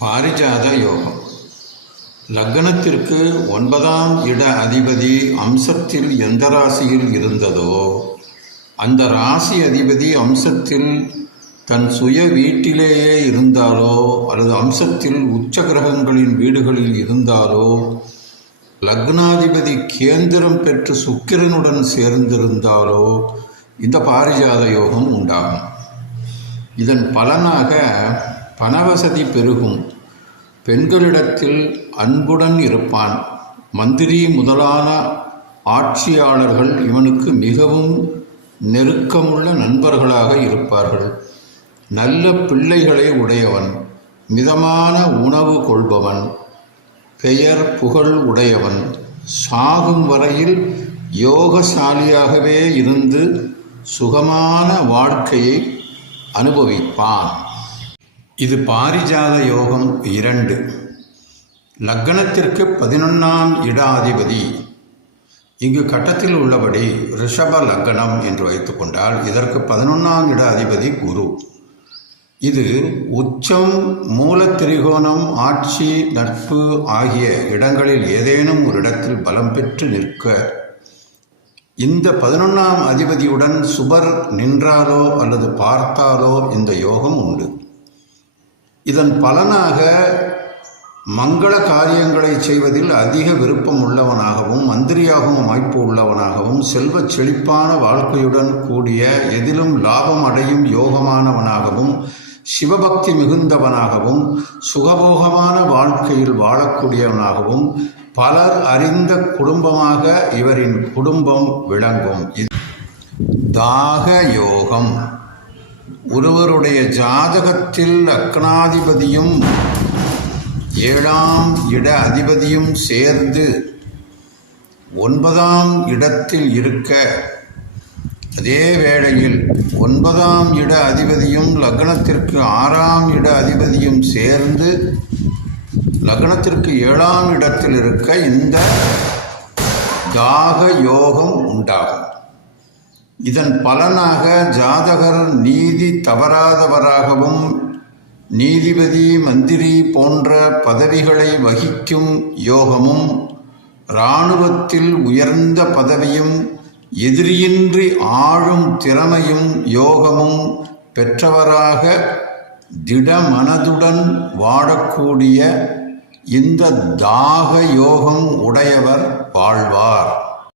பாரிஜாத யோகம். லக்னத்திற்கு 9ஆம் இட அதிபதி அம்சத்தில் எந்த ராசியில் இருந்ததோ அந்த ராசி அதிபதி அம்சத்தில் தன் சுய வீட்டிலேயே இருந்தாலோ அல்லது அம்சத்தில் உச்ச கிரகங்களின் வீடுகளில் இருந்தாலோ லக்னாதிபதி கேந்திரம் பெற்று சுக்கிரனுடன் சேர்ந்திருந்தாலோ இந்த பாரிஜாத யோகம் உண்டாகும். இதன் பலனாக பணவசதி பெருகும். பெண்களிடத்தில் அன்புடன் இருப்பான். மந்திரி முதலான ஆட்சியாளர்கள் இவனுக்கு மிகவும் நெருக்கமுள்ள நண்பர்களாக இருப்பார்கள். நல்ல பிள்ளைகளை உடையவன், மிதமான உணவு கொள்பவன், பெயர் புகழ் உடையவன், சாகும் வரையில் யோகசாலியாகவே இருந்து சுகமான வாழ்க்கையை அனுபவிப்பான். இது பாரிஜாத யோகம் 2. லக்னத்திற்கு 11ஆம் இடாதிபதி இங்கு கட்டத்தில் உள்ளபடி ரிஷப லக்னம் என்று வைத்துக்கொண்டால் இதற்கு 11ஆம் இட அதிபதி குரு. இது உச்சம், மூல திரிகோணம், ஆட்சி, நட்பு ஆகிய இடங்களில் ஏதேனும் ஒரு இடத்தில் பலம் பெற்று நிற்க இந்த 11ஆம் அதிபதியுடன் சுபர் நின்றாலோ அல்லது பார்த்தாலோ இந்த யோகம் உண்டு. இதன் பலனாக மங்கள காரியங்களை செய்வதில் அதிக விருப்பம் உள்ளவனாகவும் மந்திரியாகவும் அமைப்பு உள்ளவனாகவும் செல்வச் செழிப்பான வாழ்க்கையுடன் கூடிய எதிலும் லாபம் அடையும் யோகமானவனாகவும் சிவபக்தி மிகுந்தவனாகவும் சுகபோகமான வாழ்க்கையில் வாழக்கூடியவனாகவும் பலர் அறிந்த குடும்பமாக இவரின் குடும்பம் விளங்கும். தாக யோகம். ஒருவருடைய ஜாதகத்தில் லக்னாதிபதியும் 7ஆம் இட அதிபதியும் சேர்ந்து 9ஆம் இடத்தில் இருக்க, அதே வேளையில் 9ஆம் இட அதிபதியும் லக்னத்திற்கு 6ஆம் இட அதிபதியும் சேர்ந்து லக்னத்திற்கு 7ஆம் இடத்தில் இருக்க இந்த தாக யோகம் உண்டாகும். இதன் பலனாக ஜாதகர் நீதி தவறாதவராகவும் நீதிபதி, மந்திரி போன்ற பதவிகளை வகிக்கும் யோகமும், இராணுவத்தில் உயர்ந்த பதவியும், எதிரியின்றி ஆளும் திறமையும் யோகமும் பெற்றவராக திடமனதுடன் வாழக்கூடிய இந்த தாக யோகம் உடையவர் வாழ்வார்.